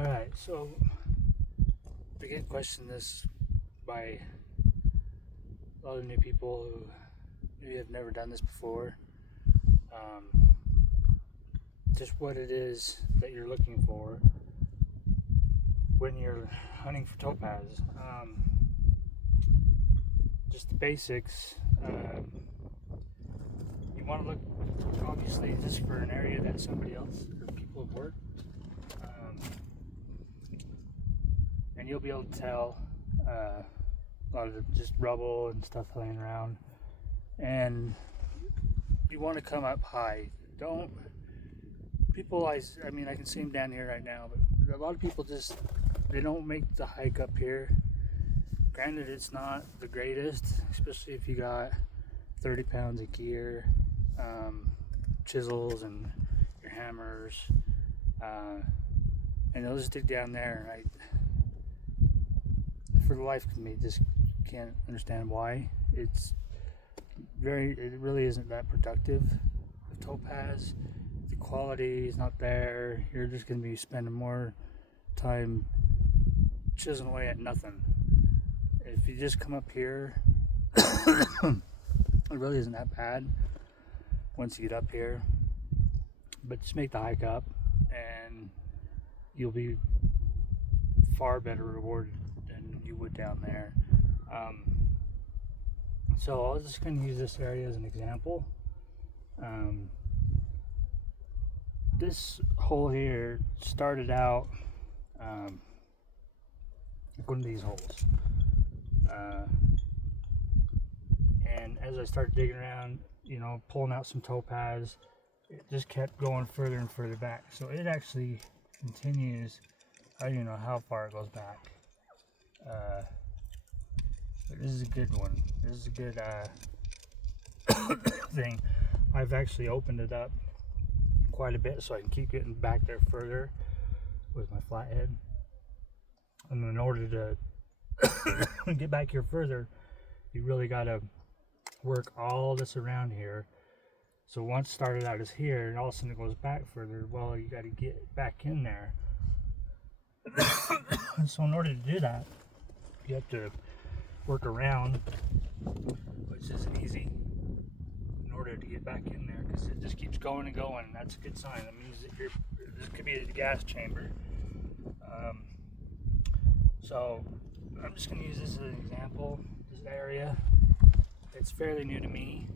Alright, so I get questioned this by a lot of new people who maybe have never done this before. Just what it is that you're looking for when you're hunting for topaz. Just the basics. You want to look, obviously, just for an area that somebody else or people have worked. And you'll be able to tell a lot of just rubble and stuff laying around. And you want to come up high. Don't people, I mean, I can see them down here right now, but a lot of people they don't make the hike up here. Granted, it's not the greatest, especially if you got 30 pounds of gear, chisels and your hammers, and they'll just dig down there. For the life of me, just can't understand why. It really isn't that productive with topaz. The quality is not there. You're just going to be spending more time chiseling away at nothing. If you just come up here, it really isn't that bad once you get up here. But just make the hike up and you'll be far better rewarded than you would down there. So I was just going to use this area as an example. This hole here started out like one of these holes. And as I started digging around, pulling out some topaz, it just kept going further and further back. So it actually continues. I don't even know how far it goes back. But this is a good one. This is a good thing. I've actually opened it up quite a bit so I can keep getting back there further with my flathead. And in order to get back here further, you really got to work all this around here. So once it started out as here, and all of a sudden it goes back further, well, you got to get back in there. So in order to do that, you have to work around, which isn't easy, in order to get back in there, because it just keeps going and going, and that's a good sign. That means that this could be the gas chamber. So I'm just going to use this as an example. This area, it's fairly new to me.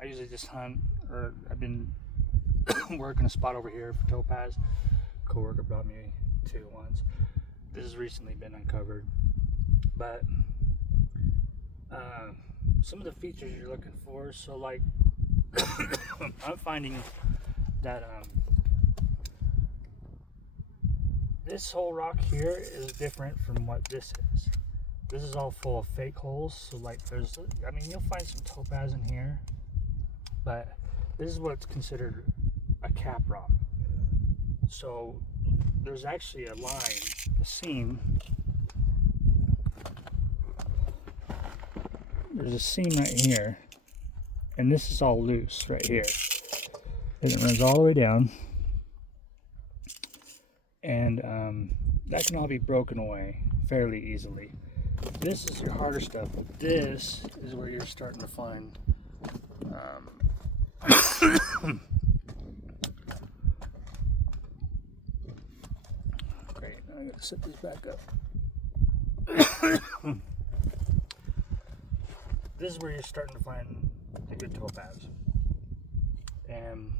I usually just hunt, or I've been working a spot over here for topaz. Coworker brought me two once. This has recently been uncovered, but some of the features you're looking for. So like, I'm finding that this whole rock here is different from what this is. This is all full of fake holes. So like you'll find some topaz in here, but this is what's considered a cap rock. So there's actually a line, a seam. There's a seam right here, and this is all loose right here. And it runs all the way down, and that can all be broken away fairly easily. This is your harder stuff. This is where you're starting to find great, I gotta set these back up. This is where you're starting to find the good topaz. And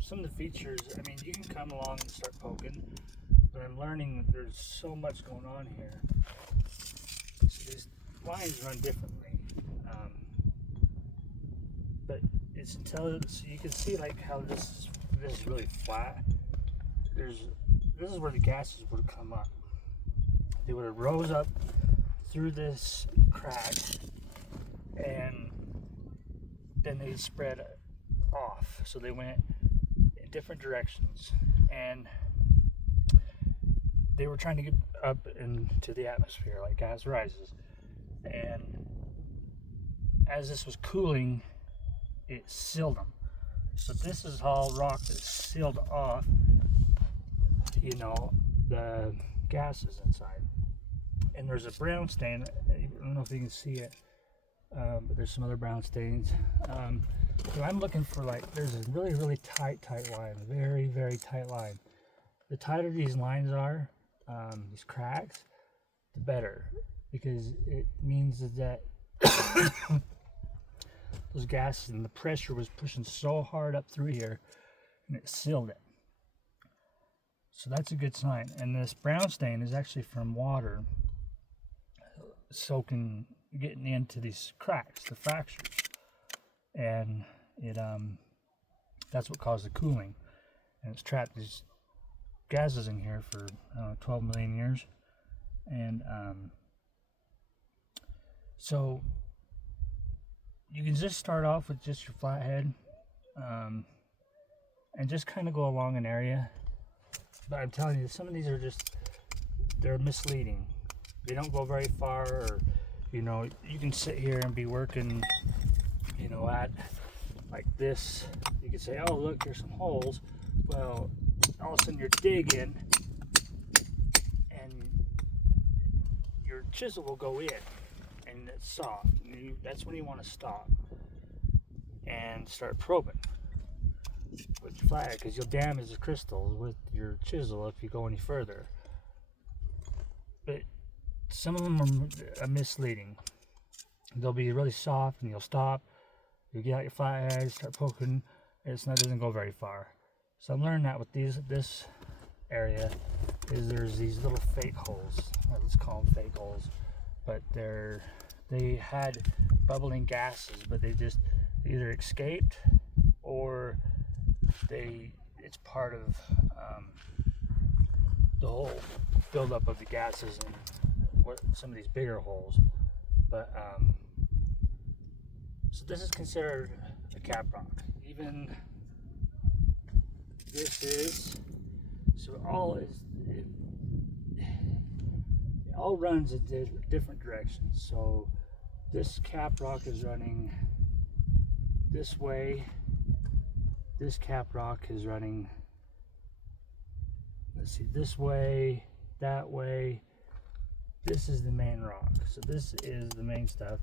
some of the features, I mean, you can come along and start poking, but I'm learning that there's so much going on here. So these lines run differently. But it's intelligent, so you can see like how this is really flat. This is where the gases would have come up. They would have rose up through this crack, and then they spread off. So they went in different directions, and they were trying to get up into the atmosphere like gas rises. And as this was cooling, it sealed them. So this is all rock that's sealed off, the gases inside. And there's a brown stain. I don't know if you can see it, but there's some other brown stains. So I'm looking for, like, there's a really, really tight line, very, very tight line. The tighter these lines are, these cracks, the better, because it means that those gases and the pressure was pushing so hard up through here, and it sealed it. So that's a good sign. And this brown stain is actually from water soaking, getting into these cracks, the fractures, and it that's what caused the cooling, and it's trapped these gases in here for 12 million years. And so you can just start off with just your flathead, and just kind of go along an area. But I'm telling you, some of these are just, they're misleading. They don't go very far, or, you know, you can sit here and be working, you know, at like this. You can say, oh, look, there's some holes. Well, all of a sudden you're digging, and your chisel will go in, and it's soft. And that's when you want to stop and start probing with your flathead, because you'll damage the crystals with your chisel if you go any further. But some of them are misleading. They'll be really soft, and you'll stop. You get out your flathead, start poking, and it doesn't go very far. So I learned that with this area, is there's these little fake holes. Let's call them fake holes, but they had bubbling gases, but they just either escaped, or it's part of the whole buildup of the gases in some of these bigger holes. But so this is considered a cap rock. Even this is, so it all runs in different directions. So this cap rock is running this way. This cap rock is running, let's see, this way, that way. This is the main rock. So this is the main stuff.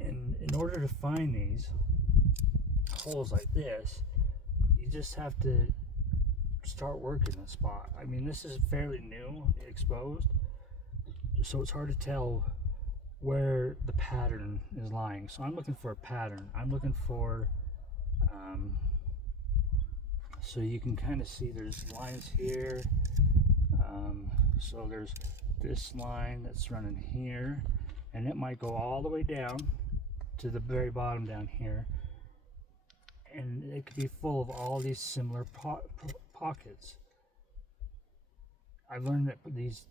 And in order to find these holes like this, you just have to start working the spot. I mean, this is fairly new, exposed, so it's hard to tell where the pattern is lying. So I'm looking for a pattern. I'm looking for, so you can kind of see there's lines here. So there's this line that's running here, and it might go all the way down to the very bottom down here, and it could be full of all these similar pockets. I've learned that these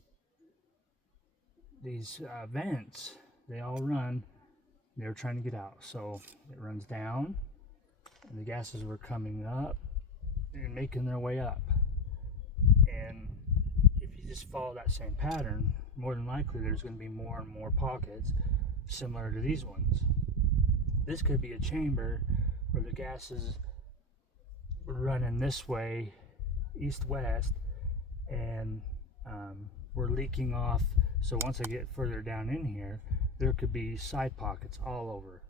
vents, they all run, they're trying to get out. So it runs down, and the gases were coming up and making their way up. And if you just follow that same pattern, more than likely there's going to be more and more pockets similar to these ones. This could be a chamber where the gases were running this way, east-west, and we're leaking off. So once I get further down in here, there could be side pockets all over.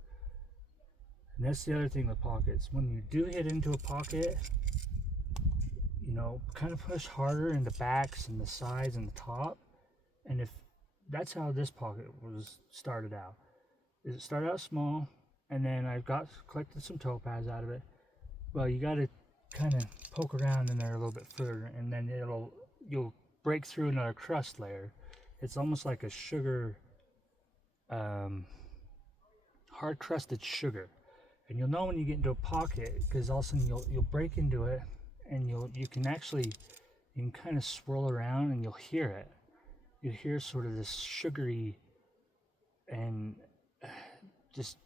And that's the other thing with pockets. When you do hit into a pocket, you know, kind of push harder in the backs and the sides and the top. And if that's how this pocket was started out. It started out small, and then I collected some topaz out of it. Well, you got to kind of poke around in there a little bit further, and then you'll break through another crust layer. It's almost like a sugar, hard crusted sugar. And you'll know when you get into a pocket, because all of a sudden you'll break into it, and you can kind of swirl around, and you'll hear it. You hear sort of this sugary and just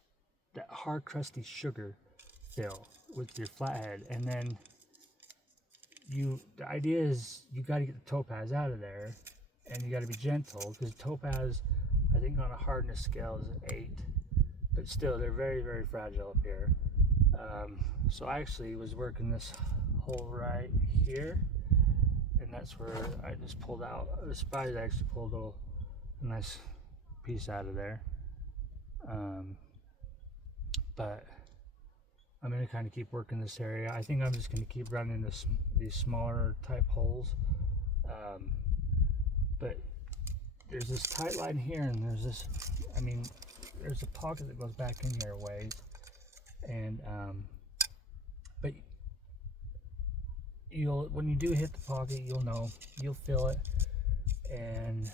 that hard crusty sugar fill with your flathead. And then the idea is you got to get the topaz out of there, and you got to be gentle, because topaz, I think on a hardness scale, is an 8. But still, they're very, very fragile up here. So I actually was working this hole right here, and and that's where I just pulled out. The spider actually pulled a nice piece out of there. But I'm going to kind of keep working this area. I think I'm just going to keep running these smaller type holes. But there's this tight line here, and there's this, I mean, there's a pocket that goes back in here a ways. And, but when you do hit the pocket, you'll feel it. And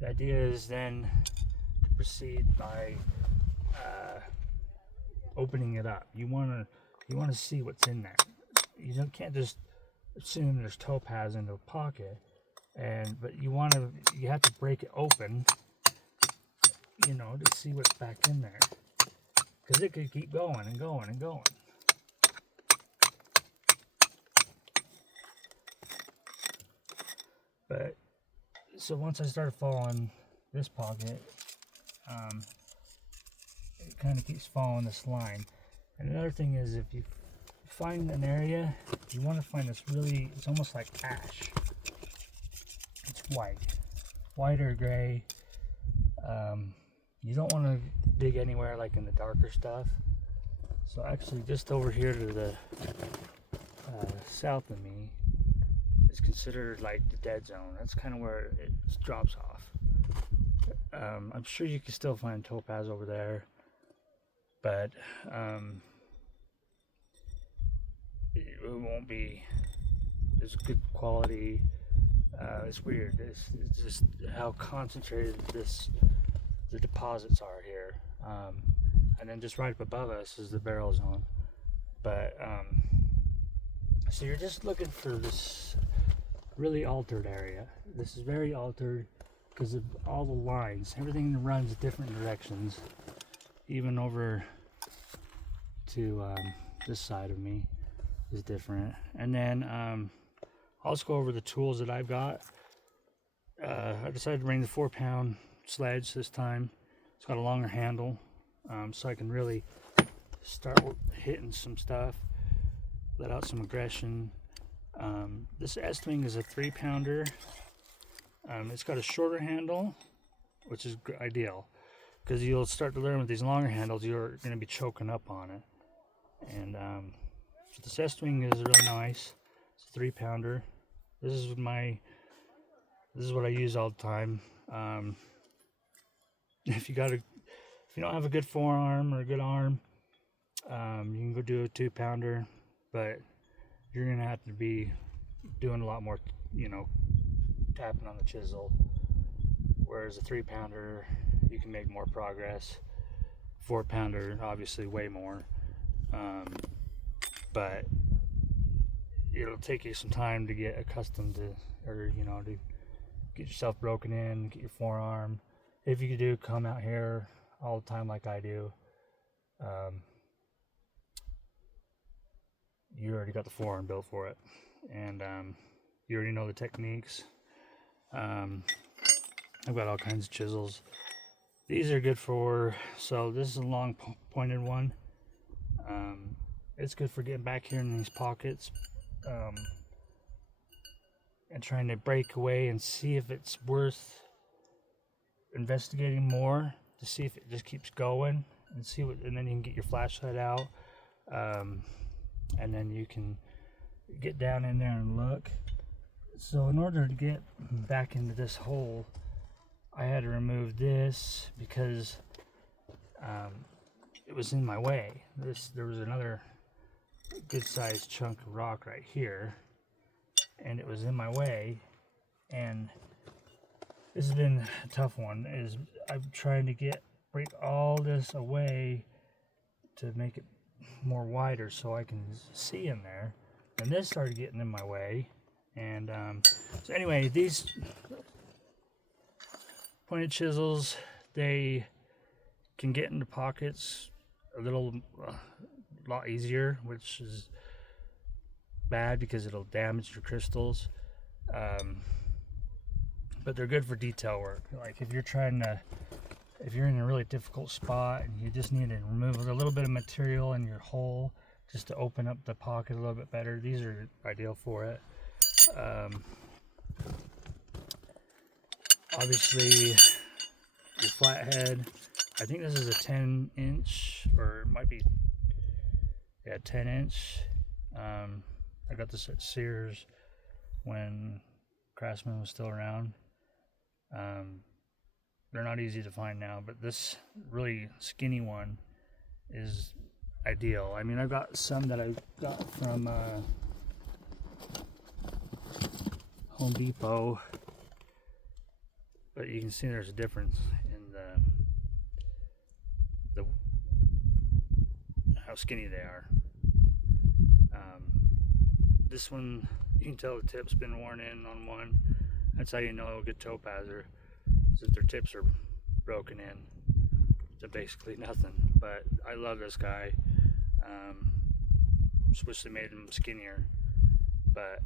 the idea is then to proceed by opening it up. You want to see what's in there. You can't just assume there's topaz in the pocket, but you have to break it open, to see what's back in there, because it could keep going and going and going. But so once I started following this pocket, it kind of keeps following this line. And another thing is, if you find an area, you want to find this it's almost like ash. It's white or gray. You don't want to dig anywhere like in the darker stuff. So actually, just over here to the south of me is considered like the dead zone. That's kind of where it drops off. I'm sure you can still find topaz over there, but it won't be as good quality. It's weird. It's just how concentrated the deposits are here. And then just right up above us is the barrel zone. But so you're just looking for this really altered area. This is very altered because of all the lines. Everything runs different directions. Even over to this side of me is different. And then I'll just go over the tools that I've got. I decided to bring the 4-pound sledge this time. It's got a longer handle, so I can really start hitting some stuff, let out some aggression. This S-Wing is a 3-pounder. It's got a shorter handle, which is ideal, because you'll start to learn with these longer handles, you're going to be choking up on it. And so this S-Wing is really nice. It's a 3-pounder. This is what I use all the time. If you don't have a good forearm or a good arm, you can go do a 2-pounder, but you're gonna have to be doing a lot more, tapping on the chisel. Whereas a 3-pounder, you can make more progress. 4-pounder, obviously, way more. But it'll take you some time to get accustomed to, or to get yourself broken in, get your forearm. If you do come out here all the time like I do, you already got the forearm built for it, and you already know the techniques. I've got all kinds of chisels. These are good so this is a long pointed one. It's good for getting back here in these pockets, and trying to break away and see if it's worth investigating more, to see if it just keeps going, and and then you can get your flashlight out, and then you can get down in there and look. So in order to get back into this hole, I had to remove this because it was in my way. There was another good sized chunk of rock right here, and it was in my way. And this has been a tough one. I'm trying to break all this away to make it more wider so I can see in there. And this started getting in my way. And so anyway, these pointed chisels, they can get into pockets a lot easier, which is bad because it'll damage your crystals. But they're good for detail work. Like if you're in a really difficult spot and you just need to remove a little bit of material in your hole just to open up the pocket a little bit better, these are ideal for it. Um, Obviously, your flathead. I think this is a 10-inch, or it might be, yeah, 10-inch. I got this at Sears when Craftsman was still around. They're not easy to find now, but this really skinny one is ideal. I mean, I've got some that I got from Home Depot, but you can see there's a difference in the how skinny they are. This one, you can tell the tip's been worn in on one. That's how you know a good topazer, is if their tips are broken in to basically nothing. But I love this guy. Just wish they made him skinnier. But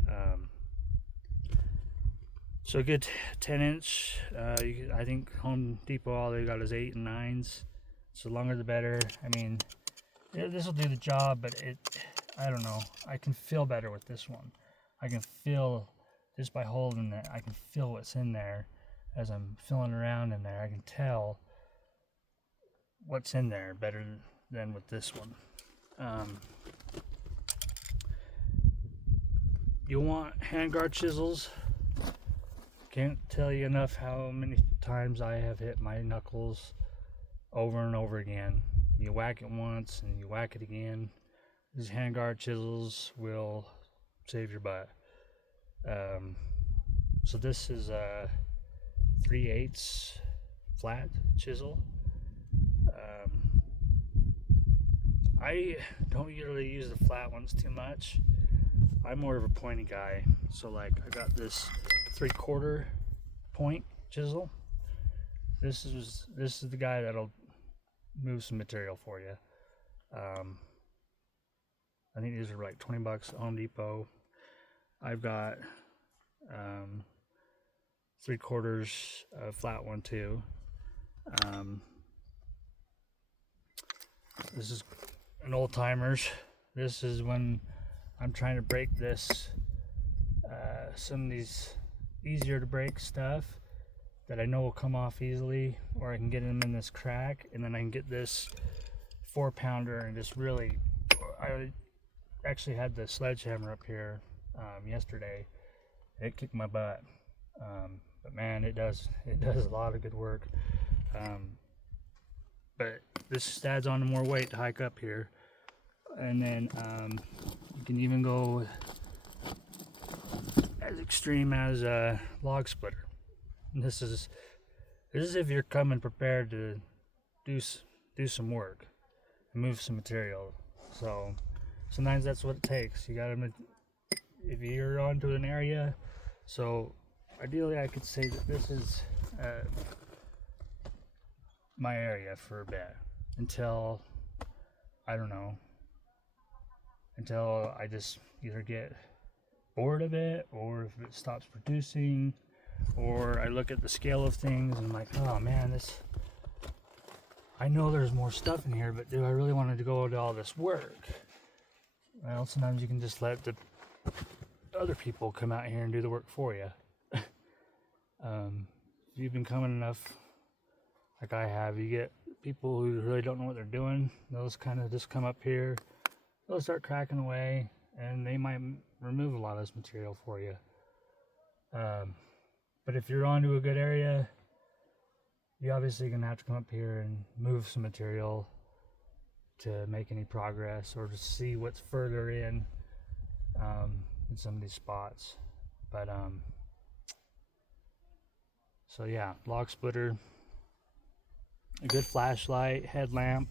so a good 10-inch. I think Home Depot, all they got is 8 and 9s. So the longer the better. I mean, this will do the job, but I don't know. I can feel better with this one. I can feel, just by holding it, I can feel what's in there as I'm feeling around in there. I can tell what's in there better than with this one. You want handguard chisels. Can't tell you enough how many times I have hit my knuckles over and over again. You whack it once and you whack it again. These handguard chisels will save your butt. So this is a 3/8 flat chisel. I don't usually use the flat ones too much. I'm more of a pointy guy. So like I got this 3/4 point chisel. This is the guy that'll move some material for you. I think these are like $20 at Home Depot. I've got 3/4 flat one too. This is an old timers. This is when I'm trying to break this, some of these easier to break stuff that I know will come off easily, or I can get them in this crack, and then I can get this 4-pounder and just really, I actually had the sledgehammer up here yesterday. It kicked my butt, but man, it does a lot of good work. But this adds on to more weight to hike up here, and then you can even go as extreme as a log splitter. And this is if you're coming prepared to do some work and move some material. So sometimes that's what it takes. You gotta, if you're onto an area. So ideally, I could say that this is my area for a bit until, I don't know, until I just either get bored of it, or if it stops producing, or I look at the scale of things and I'm like, oh man, I know there's more stuff in here, but do I really want to go to all this work? Well, sometimes you can just let the other people come out here and do the work for you. If you've been coming enough, like I have, you get people who really don't know what they're doing. They'll just kind of just come up here, they'll start cracking away, and they might remove a lot of this material for you. But if you're onto a good area, you're obviously going to have to come up here and move some material to make any progress, or to see what's further in some of these spots. But so yeah, log splitter, a good flashlight, headlamp.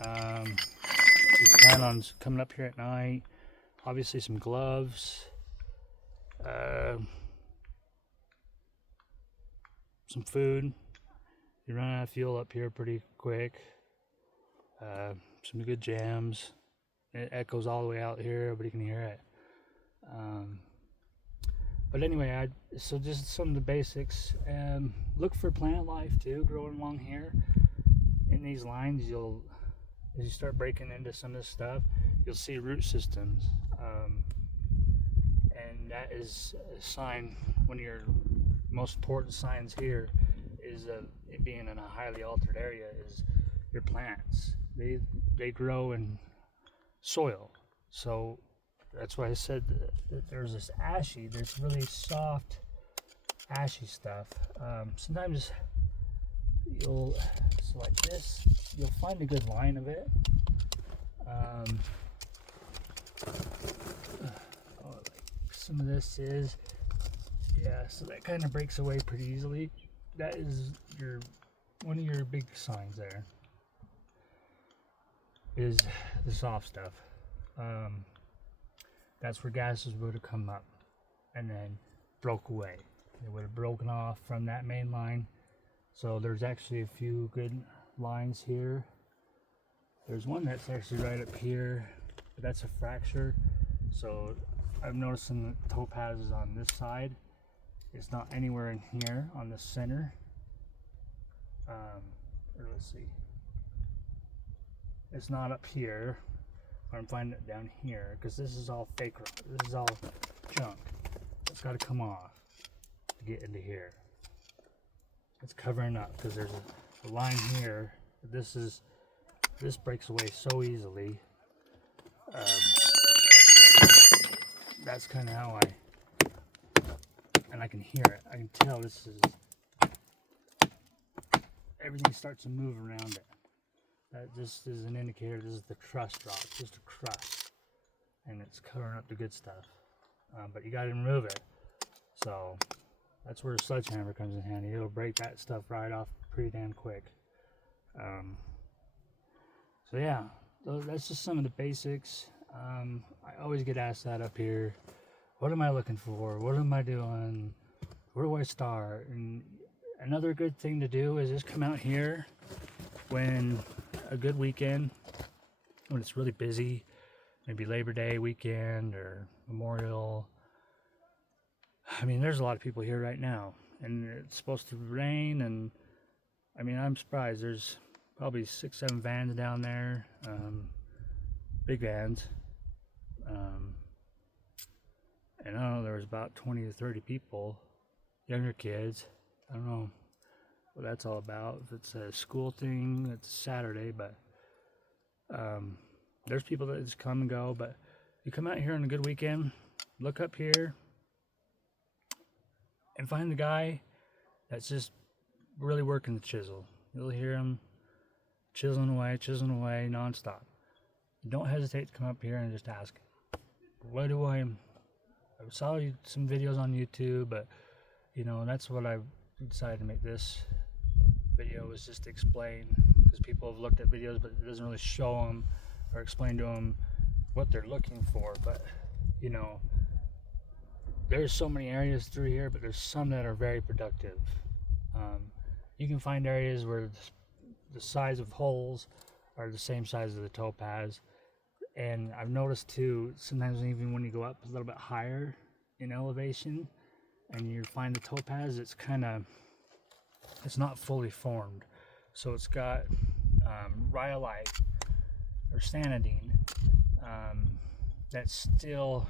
If you plan on coming up here at night, obviously some gloves, some food. You run out of fuel up here pretty quick. Some good jams. It echoes all the way out here. Everybody can hear it. But anyway, so just some of the basics. Look for plant life too, growing along here. In these lines, as you start breaking into some of this stuff, you'll see root systems. and that is a sign. One of your most important signs here is it being in a highly altered area is your plants. They grow in soil, so that's why I said that there's this there's really soft ashy stuff. Sometimes so like this, you'll find a good line of it. Like some of this is, yeah, so that kind of breaks away pretty easily. That is one of your big signs there, is the soft stuff. That's where gases would have come up and then broke away. They would have broken off from that main line. So there's actually a few good lines here. There's one that's actually right up here, but that's a fracture. So I'm noticing that topaz is on this side. It's not anywhere in here on the center. Or let's see. It's not up here. I'm finding it down here because this is all fake rock. This is all junk. It's got to come off to get into here. It's covering up because there's a line here. This breaks away so easily. That's kind of how and I can hear it. I can tell everything starts to move around it. That just is an indicator. This is the crust rock, just a crust, and it's covering up the good stuff. But you got to remove it. So that's where a sledgehammer comes in handy. It'll break that stuff right off pretty damn quick. So yeah, that's just some of the basics. I always get asked that up here. What am I looking for? What am I doing? Where do I start? And another good thing to do is just come out here when a good weekend, when it's really busy, maybe Labor Day weekend or Memorial. I mean, there's a lot of people here right now, and it's supposed to rain, and I mean, I'm surprised. There's probably 6-7 vans down there, big vans, and I don't know, there was about 20 to 30 people, younger kids. I don't know what that's all about. If it's a school thing, it's Saturday, but there's people that just come and go. But you come out here on a good weekend, look up here and find the guy that's just really working the chisel. You'll hear him chiseling away nonstop. Don't hesitate to come up here and just ask, I saw some videos on YouTube, but you know, that's what I decided to make this video, is just to explain, because people have looked at videos but it doesn't really show them or explain to them what they're looking for. But you know, there's so many areas through here, but there's some that are very productive. You can find areas where the size of holes are the same size as the topaz, and I've noticed too, sometimes even when you go up a little bit higher in elevation and you find the topaz, it's not fully formed. So it's got rhyolite or sanidine that's still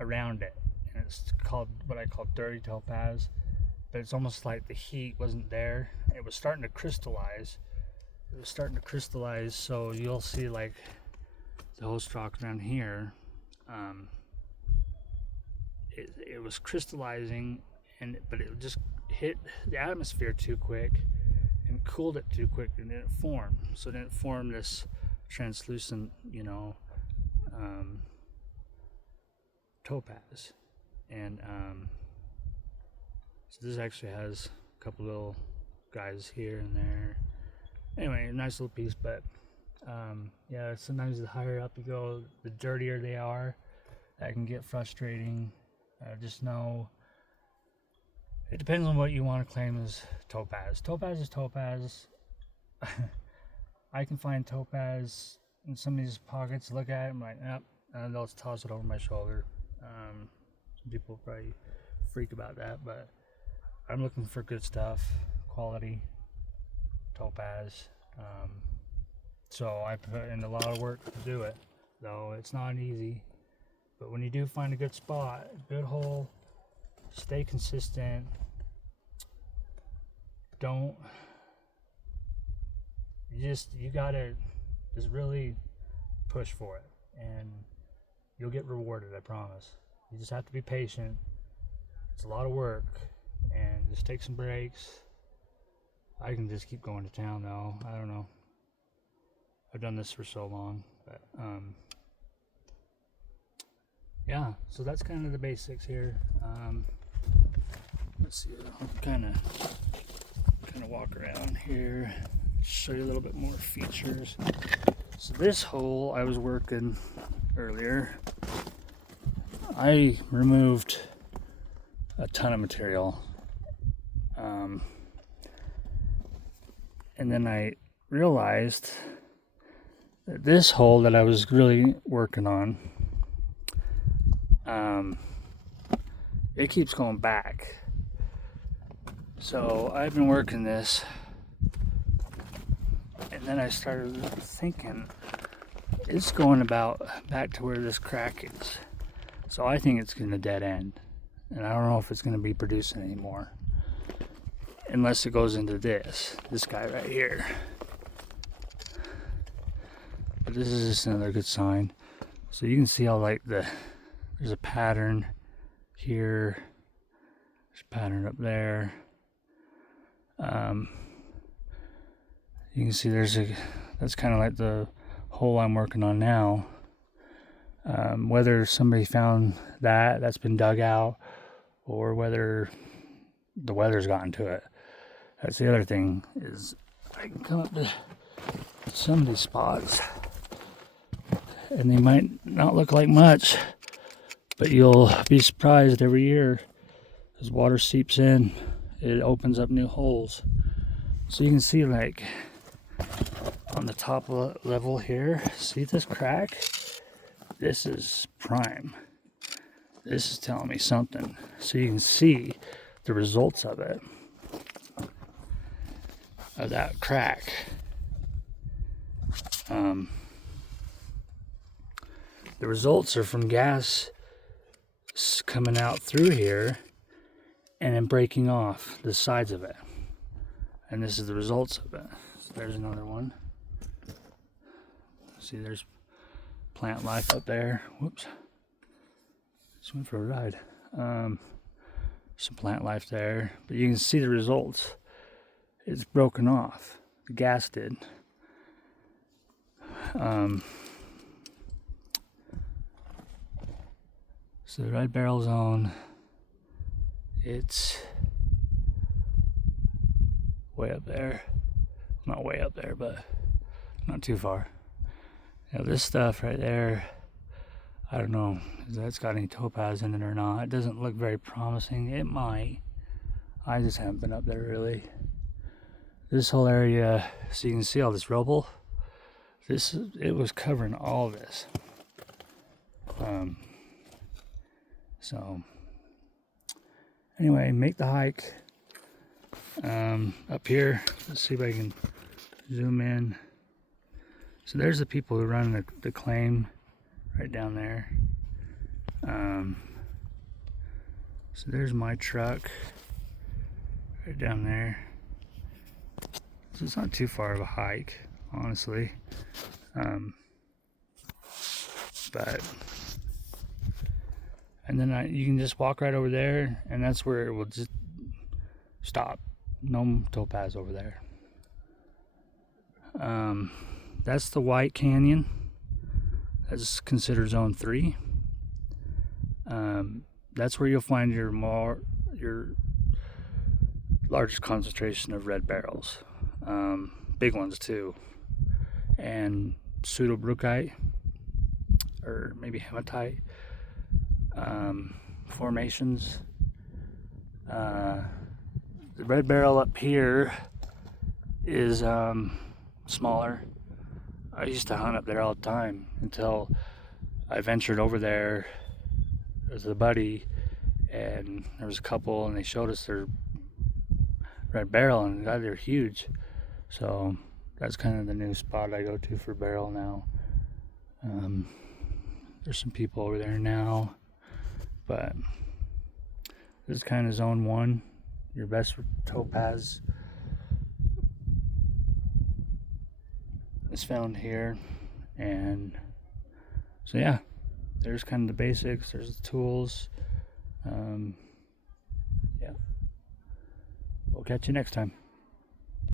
around it, and it's called what I call dirty topaz. But it's almost like the heat wasn't there. It was starting to crystallize. So you'll see like the host rock down here. It was crystallizing, but it just hit the atmosphere too quick and cooled it too quick, and didn't form. So it didn't form this translucent, topaz. And so this actually has a couple little guys here and there. Anyway, a nice little piece. But yeah, sometimes the higher up you go, the dirtier they are. That can get frustrating. Just know it depends on what you want to claim as topaz. Topaz is topaz. I can find topaz in some of these pockets, look at it, I'm like, yep, and I'll just toss it over my shoulder. Some people probably freak about that, but I'm looking for good stuff, quality topaz. So I put in a lot of work to do it, though it's not easy. But when you do find a good spot, a good hole, stay consistent. You gotta just really push for it, and you'll get rewarded, I promise. You just have to be patient. It's a lot of work, and just take some breaks. I can just keep going to town though. I don't know. I've done this for so long, but yeah. So that's kind of the basics here. Let's see. I'll kind of walk around here, show you a little bit more features. So this hole I was working earlier, I removed a ton of material, and then I realized that this hole that I was really working on, it keeps going back. So I've been working this, and then I started thinking it's going about back to where this crack is. So I think it's going to dead end, and I don't know if it's going to be producing anymore unless it goes into this guy right here. But this is just another good sign. So you can see how there's a pattern here, there's a pattern up there. You can see that's kind of like the hole I'm working on now. Whether somebody found that's been dug out, or whether the weather's gotten to it. That's the other thing, is I can come up to some of these spots, and they might not look like much, but you'll be surprised every year as water seeps in, it opens up new holes. So you can see, like, on the top level here, see this crack? This is prime. This is telling me something. So you can see the results of it, of that crack. The results are from gas coming out through here and then breaking off the sides of it. And this is the results of it. So there's another one. See, there's plant life up there. Whoops. Just went for a ride. Some plant life there. But you can see the results. It's broken off. The gas did. So the red barrel zone, it's way up there. Not way up there, but not too far. You know, this stuff right there, I don't know if that's got any topaz in it or not. It doesn't look very promising. It might. I just haven't been up there really. This whole area, so you can see all this rubble. It was covering all this. So anyway, make the hike. Up here, let's see if I can zoom in. So there's the people who run the claim right down there. So there's my truck right down there. So it's not too far of a hike, honestly. But and then you can just walk right over there, and that's where it will just stop. No topaz over there. That's the White Canyon. That's considered zone 3. That's where you'll find your largest concentration of red barrels. Big ones too. And pseudobruchite, or maybe hematite formations. The red barrel up here is smaller. I used to hunt up there all the time until I ventured over there with a buddy, and there was a couple, and they showed us their red barrel, and God, they're huge. So that's kind of the new spot I go to for barrel now. There's some people over there now, but this is kind of zone 1. Your best topaz is found here. And so yeah, there's kind of the basics. There's the tools. Yeah, we'll catch you next time.